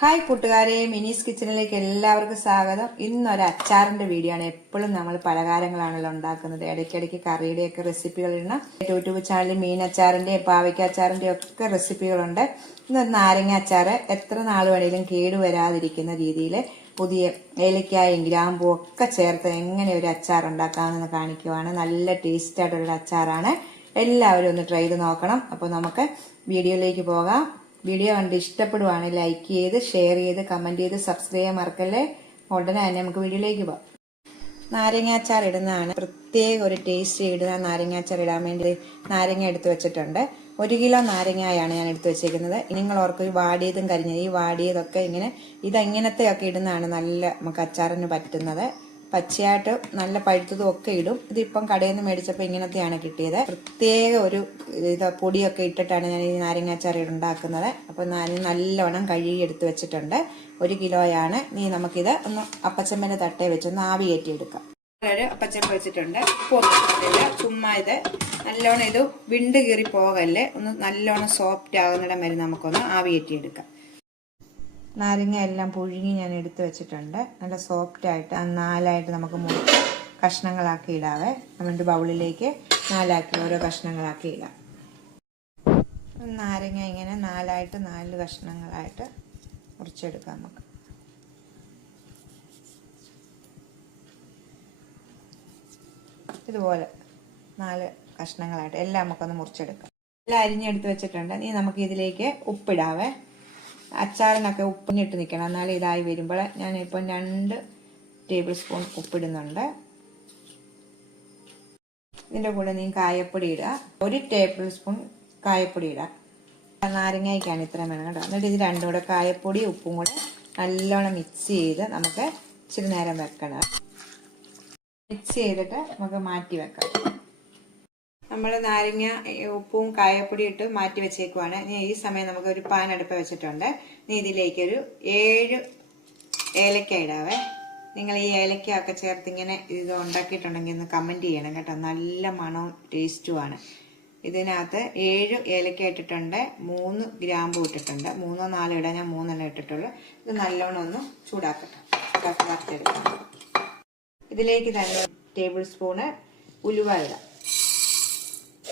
Hi കൂട്ടുകാരെ, മിനീസ് കിച്ചണിലേക്ക് എല്ലാവർക്കും സ്വാഗതം. ഇന്നൊരു അച്ചാറിന്റെ വീഡിയോ ആണ്. എപ്പോഴും നമ്മൾ പലഹാരങ്ങളാണല്ലോ ഉണ്ടാക്കുന്നത്. ഇടയ്ക്കിടയ്ക്ക് കറിയുടെയൊക്കെ റെസിപ്പികൾ ഇടണം. യൂട്യൂബ് ചാനലിൽ മീൻ അച്ചാറിന്റെയും പാവയ്ക്ക അച്ചാറിന്റെയും ഒക്കെ റെസിപ്പികളുണ്ട്. ഇന്നൊരു നാരങ്ങ അച്ചാറ് എത്ര നാൾ വേണേലും കേടുവരാതിരിക്കുന്ന രീതിയിൽ പുതിയ ഏലക്കായും ഗ്രാമ്പും ഒക്കെ ചേർത്ത് എങ്ങനെ ഒരു അച്ചാർ ഉണ്ടാക്കാമെന്ന് കാണിക്കുവാണ്. നല്ല ടേസ്റ്റ് ആയിട്ടുള്ള അച്ചാറാണ്. എല്ലാവരും ഒന്ന് ട്രൈ ചെയ്ത് നോക്കണം. അപ്പോൾ നമുക്ക് വീഡിയോയിലേക്ക് പോകാം. വീഡിയോ കണ്ട് ഇഷ്ടപ്പെടുവാണെങ്കിൽ ലൈക്ക് ചെയ്ത് ഷെയർ ചെയ്ത് കമന്റ് ചെയ്ത് സബ്സ്ക്രൈബ് ചെയ്യാൻ മറക്കല്ലേ. ഉടനെ തന്നെ നമുക്ക് വീഡിയോയിലേക്ക് പോകാം. നാരങ്ങാച്ചാർ ഇടുന്നതാണ് പ്രത്യേക ഒരു ടേസ്റ്റ്. ഇടുന്ന നാരങ്ങാച്ചാർ ഇടാൻ വേണ്ടി നാരങ്ങ എടുത്തു വെച്ചിട്ടുണ്ട്. 1 കിലോ നാരങ്ങയാണ് ഞാൻ എടുത്തു വെച്ചേക്കുന്നത്. നിങ്ങൾ ഓർക്കും വാടിയതും കരിഞ്ഞത്, ഈ വാടിയതൊക്കെ ഇതെങ്ങനത്തെ ഒക്കെ ഇടുന്നതാണ് നല്ല നമുക്ക് അച്ചാറിന് പറ്റുന്നത്. പച്ചയായിട്ട് നല്ല പഴുത്തതും ഒക്കെ ഇടും. ഇതിപ്പം കടയിൽ നിന്ന് മേടിച്ചപ്പോൾ ഇങ്ങനത്തെയാണ് കിട്ടിയത്. പ്രത്യേക ഒരു പൊടിയൊക്കെ ഇട്ടിട്ടാണ് ഞാൻ ഈ നാരങ്ങാച്ചാർ ഉണ്ടാക്കുന്നത്. അപ്പോൾ ഞാൻ നല്ലോണം കഴുകി എടുത്ത് വെച്ചിട്ടുണ്ട്. 1 കിലോയാണ്. നമുക്കിത് ഒന്ന് അപ്പച്ചമ്മന്റെ തട്ടേ വെച്ചൊന്ന് ആവി കയറ്റി എടുക്കാം. അപ്പച്ചമ്മ വെച്ചിട്ടുണ്ട്. ചുമ്മാ ഇത് നല്ലോണം ഇത് വിണ്ട് കീറി പോകല്ലേ, ഒന്ന് നല്ലോണം സോഫ്റ്റ് ആകുന്നിടം വരെ നമുക്കൊന്ന് ആവി കയറ്റി എടുക്കാം. നാരങ്ങ എല്ലാം പുഴുങ്ങി ഞാൻ എടുത്തു വെച്ചിട്ടുണ്ട്. നല്ല സോഫ്റ്റ് ആയിട്ട് 4ആയിട്ട് നമുക്ക് കഷ്ണങ്ങളാക്കി ഇടാവേ. നമ്മുടെ ബൗളിലേക്ക് 4ആക്കി ഓരോ കഷ്ണങ്ങളാക്കി ഇടാം. നാരങ്ങ ഇങ്ങനെ 4 കഷ്ണങ്ങളായിട്ട് മുറിച്ചെടുക്കാം. നമുക്ക് ഇതുപോലെ 4 കഷ്ണങ്ങളായിട്ട് എല്ലാം നമുക്കൊന്ന് മുറിച്ചെടുക്കാം. എല്ലാം അരിഞ്ഞെടുത്ത് വെച്ചിട്ടുണ്ട്. ഇനി നമുക്ക് ഇതിലേക്ക് ഉപ്പിടാവേ. അച്ചാറിനൊക്കെ ഉപ്പിനിട്ട് നിൽക്കണം, എന്നാലും ഇതായി വരുമ്പോൾ ഞാനിപ്പം 2 ടേബിൾ സ്പൂൺ ഉപ്പിടുന്നുണ്ട്. ഇതിൻ്റെ കൂടെ കായപ്പൊടി ഇടുക. 1 ടേബിൾ സ്പൂൺ കായപ്പൊടി ഇടുക. നാരങ്ങയ്ക്കാണ് ഇത്രയും വേണം കേട്ടോ. എന്നിട്ട് ഇത് രണ്ടും കൂടെ കായപ്പൊടി ഉപ്പും കൂടെ നല്ലോണം മിക്സ് ചെയ്ത് നമുക്ക് ഇച്ചിരി നേരം വെക്കണം. മിക്സ് ചെയ്തിട്ട് നമുക്ക് മാറ്റി വെക്കാം. നമ്മൾ നാരങ്ങ ഉപ്പും കായപ്പൊടി ഇട്ട് മാറ്റി വെച്ചേക്കുവാണ്. ഈ സമയം നമുക്ക് ഒരു പാൻ അടുപ്പ് വെച്ചിട്ടുണ്ട്. ഇതിലേക്ക് ഒരു 7 ഏലക്ക ഇടാവേ. നിങ്ങൾ ഈ ഏലക്ക ഒക്കെ ചേർത്ത് ഇങ്ങനെ ഇത് ഉണ്ടാക്കിയിട്ടുണ്ടെങ്കിൽ ഒന്ന് കമന്റ് ചെയ്യണം കേട്ടോ. നല്ല മണവും ടേസ്റ്റുമാണ്. ഇതിനകത്ത് 7 ഏലക്ക ഇട്ടിട്ടുണ്ട്. 3 ഗ്രാമ്പു ഇട്ടിട്ടുണ്ട്. 3 4 ഇടാൻ ഞാൻ 3 ഇട്ടിട്ടുള്ളൂ. ഇത് നല്ലോണം ഒന്ന് ചൂടാക്കട്ടെ. വറുത്തെടുക്കാം. ഇതിലേക്ക് തന്നെ ടേബിൾ സ്പൂണ് ഉലുവ ഇടാം.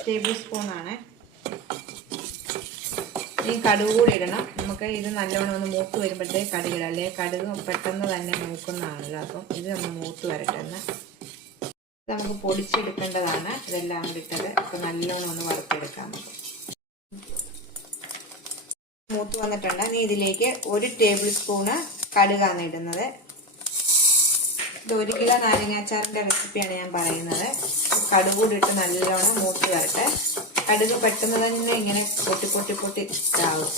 ടേബിൾ സ്പൂണാണ്. ഈ കടുക് കൂടി ഇടണം. നമുക്ക് ഇത് നല്ലോണം ഒന്ന് മൂത്ത് വരുമ്പോഴത്തേക്ക് കടുക് ഇടാം. അല്ലെ കടുക് പെട്ടെന്ന് തന്നെ മൂക്കുന്നതാണല്ലോ. അപ്പം ഇത് ഒന്ന് മൂത്ത് വരട്ടെ. ഇത് നമുക്ക് പൊടിച്ചെടുക്കേണ്ടതാണ്. ഇതെല്ലാം കൂടി ഇട്ടത് അപ്പം നല്ലോണം ഒന്ന് വറുത്തെടുക്കാം. മൂത്ത് വന്നിട്ടുണ്ട്. ഇതിലേക്ക് 1 ടേബിൾ സ്പൂണ് കടുകാണ് ഇടുന്നത്. ഇത് 1 കിലോ നാരങ്ങാച്ചാറിന്റെ റെസിപ്പിയാണ് ഞാൻ പറയുന്നത്. കടുക് കൂടി ഇട്ട് നല്ലോണം മൂത്ത് വരട്ടെ. കടുക് പെട്ടെന്ന് തന്നെ ഇങ്ങനെ പൊട്ടി ഇതാവും.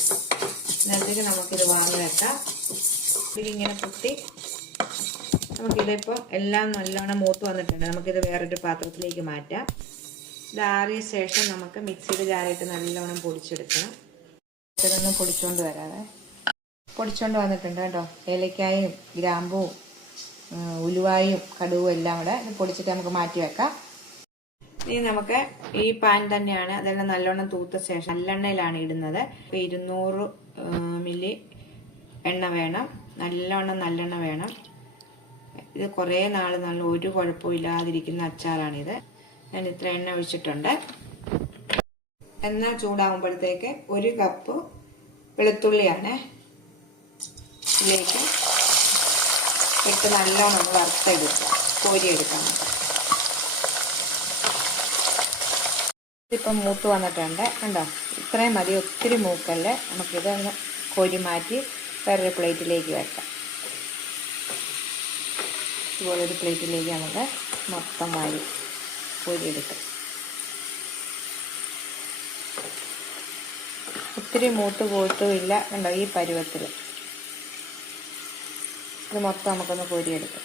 എന്നിട്ട് നമുക്കിത് വാങ്ങി വെക്കാം. ഇതിങ്ങനെ പൊട്ടി നമുക്കിതിപ്പോൾ എല്ലാം നല്ലോണം മൂത്ത് വന്നിട്ടുണ്ട്. നമുക്കിത് വേറൊരു പാത്രത്തിലേക്ക് മാറ്റാം. ഇത് ആറിയ ശേഷം നമുക്ക് മിക്സിയുടെ ജാറിയിട്ട് നല്ലോണം പൊടിച്ചെടുക്കണം. ഇതൊന്ന് പൊടിച്ചുകൊണ്ട് വരാതെ പൊടിച്ചുകൊണ്ട് വന്നിട്ടുണ്ട് കേട്ടോ. ഏലക്കായും ഗ്രാമ്പും ഉലുവായും കടുവും എല്ലാം കൂടെ പൊടിച്ചിട്ട് നമുക്ക് മാറ്റി വെക്കാം. ഇനി നമുക്ക് ഈ പാൻ തന്നെയാണ്. അതെല്ലാം നല്ലോണം തൂത്ത ശേഷം നല്ലെണ്ണയിലാണ് ഇടുന്നത്. 200 മില്ലി എണ്ണ വേണം. നല്ലെണ്ണ വേണം. ഇത് കുറേ നാൾ നല്ല ഒരു കുഴപ്പവും ഇല്ലാതിരിക്കുന്ന അച്ചാറാണിത്. ഞാൻ ഇത്ര എണ്ണ ഒഴിച്ചിട്ടുണ്ട്. എണ്ണ ചൂടാകുമ്പോഴത്തേക്ക് 1 കപ്പ് വെളുത്തുള്ളിയാണ് ഇതിലേക്ക് ഇട്ട് നല്ലോണം ഒന്ന് വറുത്തെടുക്കാം. കോരിയെടുക്കാം. ഇതിപ്പം മൂത്ത് വന്നിട്ടുണ്ട് കണ്ടോ. ഇത്രയും മതി, ഒത്തിരി മൂക്കല്ലേ. നമുക്കിത് ഒന്ന് കോരി മാറ്റി വേറൊരു പ്ലേറ്റിലേക്ക് വെക്കാം. ഇതുപോലൊരു പ്ലേറ്റിലേക്ക് നമുക്ക് മൊത്തം വാരി കോരിയെടുക്കാം. ഒത്തിരി മൂത്ത് പോയിട്ടുമില്ല കണ്ടോ. ഈ പരുവത്തിൽ ഇത് മൊത്തം നമുക്കൊന്ന് കോരിയെടുക്കാം.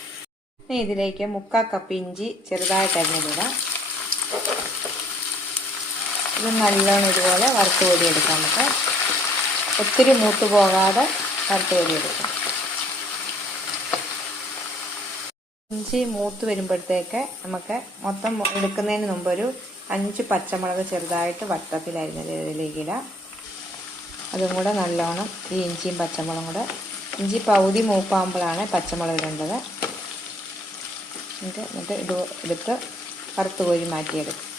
ഇനി ഇതിലേക്ക് 3/4 കപ്പ് ഇഞ്ചി ചെറുതായിട്ട് അരിഞ്ഞിടാം. ഇത് നല്ലോണം ഇതുപോലെ വറുത്ത് കോരിയെടുക്കാം. നമുക്ക് ഒത്തിരി മൂത്ത് പോകാതെ വറുത്ത് കോരിയെടുക്കാം. ഇഞ്ചി മൂത്ത് വരുമ്പോഴത്തേക്ക് നമുക്ക് മൊത്തം എടുക്കുന്നതിന് മുമ്പ് ഒരു 5 പച്ചമുളക് ചെറുതായിട്ട് വട്ടത്തിൽ അരിഞ്ഞത് ഇതിലേക്ക് ഇടാം. അതും കൂടെ നല്ലോണം ഈ ഇഞ്ചിയും പച്ചമുളകും കൂടെ ഇഞ്ചി പകുതി മൂപ്പാകുമ്പോഴാണ് പച്ചമുളക് ഇടേണ്ടത്. എന്നിട്ട് ഇത് എടുത്ത് കറുത്ത് കോരി മാറ്റിയെടുക്കും.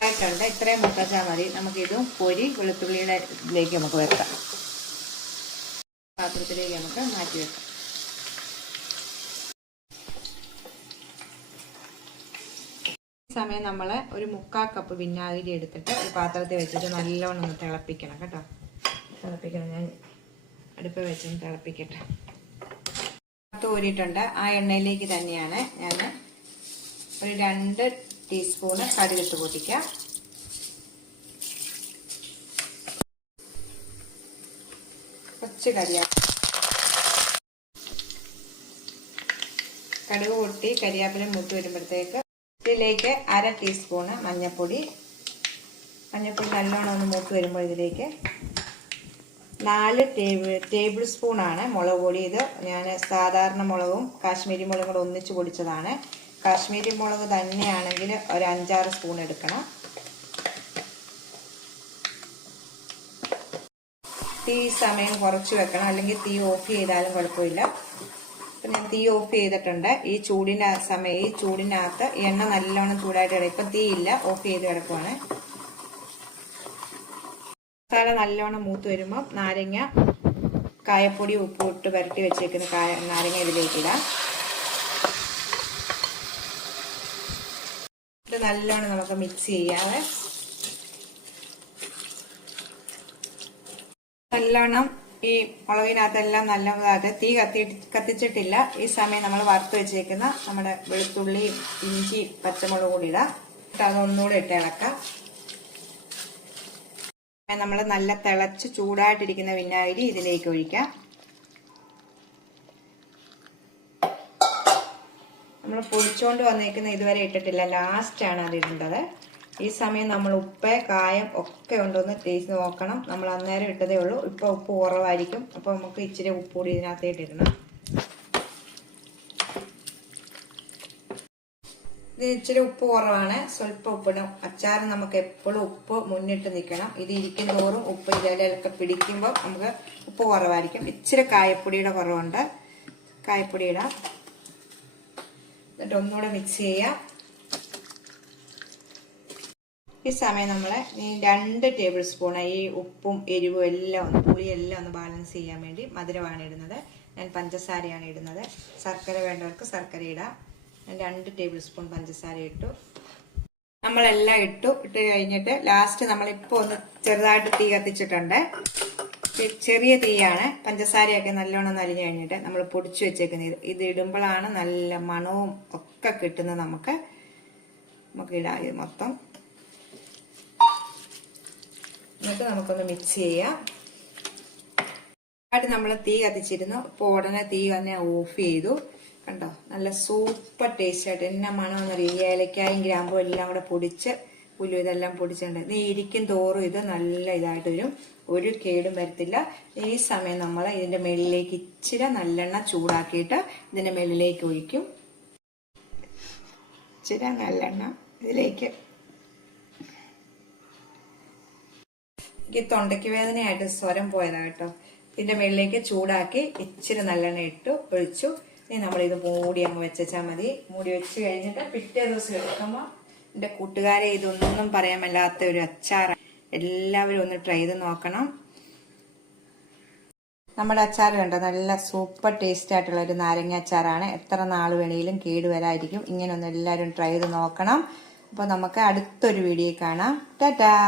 ആയിട്ടുണ്ട്. ഇത്രയും മുട്ടച്ചാൽ മതി. നമുക്കിതും കോരി വെളുത്തുള്ളിയുടെ ഇതിലേക്ക് നമുക്ക് വെക്കാം. പാത്രത്തിലേക്ക് നമുക്ക് മാറ്റി വെക്കാം. സമയം നമ്മൾ ഒരു 3/4 കപ്പ് വിനാഗിരി എടുത്തിട്ട് ഒരു പാത്രത്തിൽ വെച്ചിട്ട് നല്ലോണം ഒന്ന് തിളപ്പിക്കണം കേട്ടോ. തിളപ്പിക്കണം. ഞാൻ അടുപ്പ് വെച്ചൊന്ന് തിളപ്പിക്കട്ടെ. കോരിയിട്ടുണ്ട്. ആ എണ്ണയിലേക്ക് തന്നെയാണ് ഞാൻ ഒരു 2 ടീസ്പൂണ് കടുകിട്ട് പൊട്ടിക്കാം. കുറച്ച് കടുക് പൊട്ടി കരിയാപ്പില മൂത്ത് വരുമ്പോഴത്തേക്ക് ഇതിലേക്ക് 1/2 ടീസ്പൂണ് മഞ്ഞൾപ്പൊടി നല്ലോണം ഒന്ന് മൂത്ത് വരുമ്പോൾ ഇതിലേക്ക് 4 ടേബിൾ സ്പൂണാണ് മുളക് പൊടി. ഇത് ഞാൻ സാധാരണ മുളകും കാശ്മീരി മുളകും കൂടെ ഒന്നിച്ച് പൊടിച്ചതാണ്. കാശ്മീരി മുളക് തന്നെയാണെങ്കിൽ ഒരു 5-6 സ്പൂൺ എടുക്കണം. തീ സമയം കുറച്ച് വെക്കണം, അല്ലെങ്കിൽ തീ ഓഫ് ചെയ്താലും കുഴപ്പമില്ല. അപ്പം ഞാൻ തീ ഓഫ് ചെയ്തിട്ടുണ്ട്. ഈ ചൂടിനകത്ത് എണ്ണ നല്ലോണം ചൂടായിട്ട് കിടക്കും. ഇപ്പം തീ ഇല്ല, ഓഫ് ചെയ്ത് കിടക്കുവാണ്. മസാല നല്ലോണം മൂത്ത് വരുമ്പോൾ നാരങ്ങ, കായപ്പൊടി, ഉപ്പ് ഇട്ട് പുരട്ടി വെച്ചേക്കുന്ന നാരങ്ങ ഇതിലേക്ക് ഇടാം. ഇത് നല്ലോണം നമുക്ക് മിക്സ് ചെയ്യാതെ നല്ലോണം ഈ മുളകിനകത്തെല്ലാം നല്ലതായിട്ട് തീ കത്തിച്ചിട്ടില്ല. ഈ സമയം നമ്മൾ വറുത്ത് വെച്ചേക്കുന്ന നമ്മുടെ വെളുത്തുള്ളി, ഇഞ്ചി, പച്ചമുളക് കൂടി ഇടാം. അതൊന്നുകൂടെ ഇട്ട് ഇളക്കാം. നമ്മൾ നല്ല തിളച്ച് ചൂടായിട്ടിരിക്കുന്ന വിനാഗിരി ഇതിലേക്ക് ഒഴിക്കാം. നമ്മൾ പൊടിച്ചോണ്ട് വന്നേക്കുന്ന ഇതുവരെ ഇട്ടിട്ടില്ല, ലാസ്റ്റാണ് അതിടേണ്ടത്. ഈ സമയം നമ്മൾ ഉപ്പ്, കായം ഒക്കെ ഉണ്ടോന്ന് ടേസ്റ്റ് നോക്കണം. നമ്മൾ അന്നേരം ഇട്ടതേ ഉള്ളൂ. ഇപ്പം ഉപ്പ് കുറവായിരിക്കും. അപ്പോൾ നമുക്ക് ഇച്ചിരി ഉപ്പ് കൂടി ഇതിനകത്തേട്ട് ഇടണം. ഇത് ഇച്ചിരി ഉപ്പ് കുറവാണ്, സ്വല്പം ഉപ്പിടും. അച്ചാർ നമുക്ക് എപ്പോഴും ഉപ്പ് മുന്നിട്ട് നിൽക്കണം. ഇത് ഇരിക്കും തോറും ഉപ്പ് ഇതിലൊക്കെ പിടിക്കുമ്പോൾ നമുക്ക് ഉപ്പ് കുറവായിരിക്കും. ഇച്ചിരി കായപ്പൊടിയുടെ കുറവുണ്ട്. കായപ്പൊടി ഇടാം. എന്നിട്ട് ഒന്നുകൂടെ മിക്സ് ചെയ്യാം. ഈ സമയം നമ്മൾ 2 ടേബിൾ സ്പൂൺ ഈ ഉപ്പും എരിവും എല്ലാം പുളിയെല്ലാം ഒന്ന് ബാലൻസ് ചെയ്യാൻ വേണ്ടി മധുരമാണ് ഇടുന്നത്. ഞാൻ പഞ്ചസാരയാണ് ഇടുന്നത്. ശർക്കര വേണ്ടവർക്ക് ശർക്കര ഇടാം. ഞാൻ 2 ടേബിൾ സ്പൂൺ പഞ്ചസാര ഇട്ടു. നമ്മളെല്ലാം ഇട്ട് കഴിഞ്ഞിട്ട് ലാസ്റ്റ് നമ്മളിപ്പോൾ ഒന്ന് ചെറുതായിട്ട് തീ കത്തിച്ചിട്ടുണ്ട്. ചെറിയ തീയാണ്. പഞ്ചസാരയൊക്കെ നല്ലോണം നലിഞ്ഞു കഴിഞ്ഞിട്ട് നമ്മൾ പൊടിച്ചു വെച്ചേക്കുന്നത് ഇത് ഇടുമ്പോഴാണ് നല്ല മണവും ഒക്കെ കിട്ടുന്നത്. നമുക്ക് ഇടാം ഇത് മൊത്തം. എന്നിട്ട് നമുക്കൊന്ന് മിക്സ് ചെയ്യാം. ആയിട്ട് നമ്മൾ തീ കത്തിച്ചിരുന്നു. ഇപ്പോൾ ഉടനെ തീ തന്നെ ഓഫ് ചെയ്തു. കണ്ടോ, നല്ല സൂപ്പർ ടേസ്റ്റ് ആയിട്ട് എന്നാ മണമെന്നറിയാം. ഏലക്കായും ഗ്രാമ്പും എല്ലാം കൂടെ പൊടിച്ച് പുല്ലും ഇതെല്ലാം പൊടിച്ചിട്ടുണ്ട്. നീ ഇരിക്കും തോറും ഇത് നല്ല ഇതായിട്ട് വരും. ഒരു കേടും വരത്തില്ല. ഈ സമയം നമ്മൾ ഇതിന്റെ മേളിലേക്ക് ഇച്ചിരി നല്ലെണ്ണ ചൂടാക്കിയിട്ട് ഇതിന്റെ മേളിലേക്ക് ഒഴിക്കും. ഇച്ചിരി നല്ലെണ്ണ ഇതിലേക്ക്. എനിക്ക് തൊണ്ടയ്ക്ക് വേദനയായിട്ട് സ്വരം പോയതാ കേട്ടോ. ഇതിന്റെ മേളിലേക്ക് ചൂടാക്കി ഇച്ചിരി നല്ലെണ്ണ ഇട്ടു ഒഴിച്ചു. ഇനി നമ്മളിത് മൂടി അങ്ങ് വെച്ചാൽ മതി. മൂടി വെച്ച് കഴിഞ്ഞിട്ട് പിറ്റേ ദിവസം എടുക്കുമ്പോൾ എൻ്റെ കൂട്ടുകാരെ ഇതൊന്നും പറയാൻ മേലാത്ത ഒരു അച്ചാർ. എല്ലാവരും ഒന്ന് ട്രൈ ചെയ്ത് നോക്കണം. നമ്മുടെ അച്ചാർ കണ്ടോ, നല്ല സൂപ്പർ ടേസ്റ്റ് ആയിട്ടുള്ള ഒരു നാരങ്ങ അച്ചാറാണ്. എത്ര നാൾ വേണമെങ്കിലും കേടുവരാതിരിക്കും. ഇങ്ങനെ ഒന്ന് എല്ലാവരും ട്രൈ ചെയ്ത് നോക്കണം. അപ്പോൾ നമുക്ക് അടുത്തൊരു വീഡിയോ കാണാം. ടാറ്റാ.